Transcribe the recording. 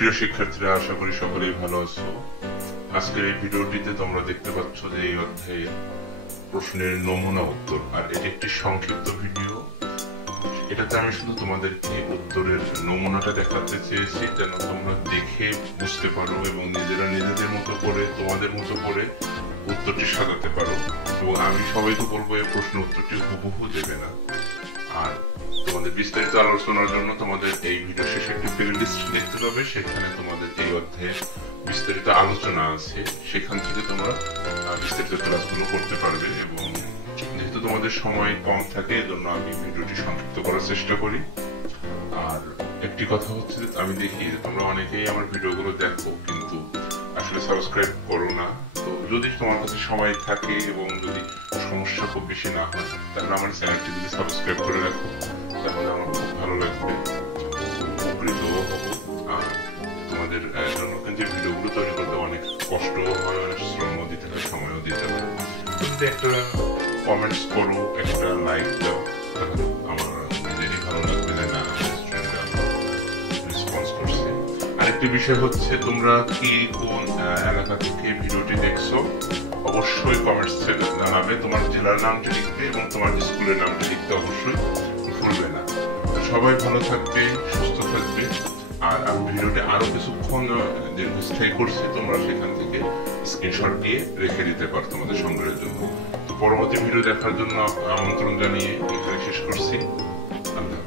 প্রিয় শিক্ষার্থীরা, আশা করি সকলেই ভালো আছো। আজকের এই ভিডিওটিতে তোমরা দেখতে পাচ্ছ যে এই অধ্যায়ের প্রশ্নের নমুনা উত্তর, আর এটি একটি সংক্ষিপ্ত ভিডিও। এটাতে আমি শুধু তোমাদেরকে উত্তরের নমুনাটা দেখাতে চেয়েছি, যেন তোমরা দেখে বুঝতে পারো এবং নিজেরা নিজেদের মতো করে তোমাদের মতো করে উত্তরটি সাজাতে পারো। এবং আমি সবাইকে বলবো এই প্রশ্নের উত্তরটি হুবহু দেবে না। আর তোমাদের বিস্তারিত আলোচনার জন্য তোমাদের এই ভিডিও শেষে একটি প্লেলিস্ট দেখতে পাবে, সেখানে তোমাদের এই অধ্যায়ের বিস্তারিত আলোচনা আছে, সেখান থেকে তোমরা বিস্তারিত ক্লাসগুলো করতে পারবে। এবং যেহেতু তোমাদের সময় কম থাকে, এজন্য আমি ভিডিওটি সংক্ষিপ্ত করার চেষ্টা করি। আর একটি কথা হচ্ছে যে আমি দেখি যে তোমরা অনেকেই আমার ভিডিওগুলো দেখো, কিন্তু আসলে সাবস্ক্রাইব করো না। তো যদি তোমার কাছে সময় থাকে এবং যদি সমস্যা খুব বেশি না হয়, তাহলে আমার চ্যানেলটি যদি সাবস্ক্রাইব করে রাখো, তাহলে আমার খুব ভালো লাগবে, উপকৃত হবো। আর তোমাদের জন্য কিন্তু ভিডিওগুলো তৈরি করতে অনেক কষ্টও হয়, অনেক শ্রমও দিতে হয়, সময়ও দিতে হয়। কিন্তু একটা কমেন্টস করো, একটা লাইক দাও, তাহলে আমার নিজেরই ভালো লাগবে যে না, রেসপন্স করছে। আরেকটি বিষয় হচ্ছে, তোমরা কি কোন এলাকা থেকে ভিডিওটি দেখছো অবশ্যই কমেন্টস জানাবে। তোমার জেলার নামটি লিখবে এবং তোমার স্কুলের নামটি লিখতে অবশ্যই ভুলবে না। সবাই ভালো থাকবে, সুস্থ থাকবে। আর আমি ভিডিওটি আরো কিছুক্ষণ দীর্ঘস্থায়ী করছি, তোমরা সেখান থেকে স্ক্রিনশট দিয়ে রেখে দিতে পারো তোমাদের সংগ্রহের জন্য। তো পরবর্তী ভিডিও দেখার জন্য আমন্ত্রণ জানিয়ে এখানে শেষ করছি। আল্লাহ।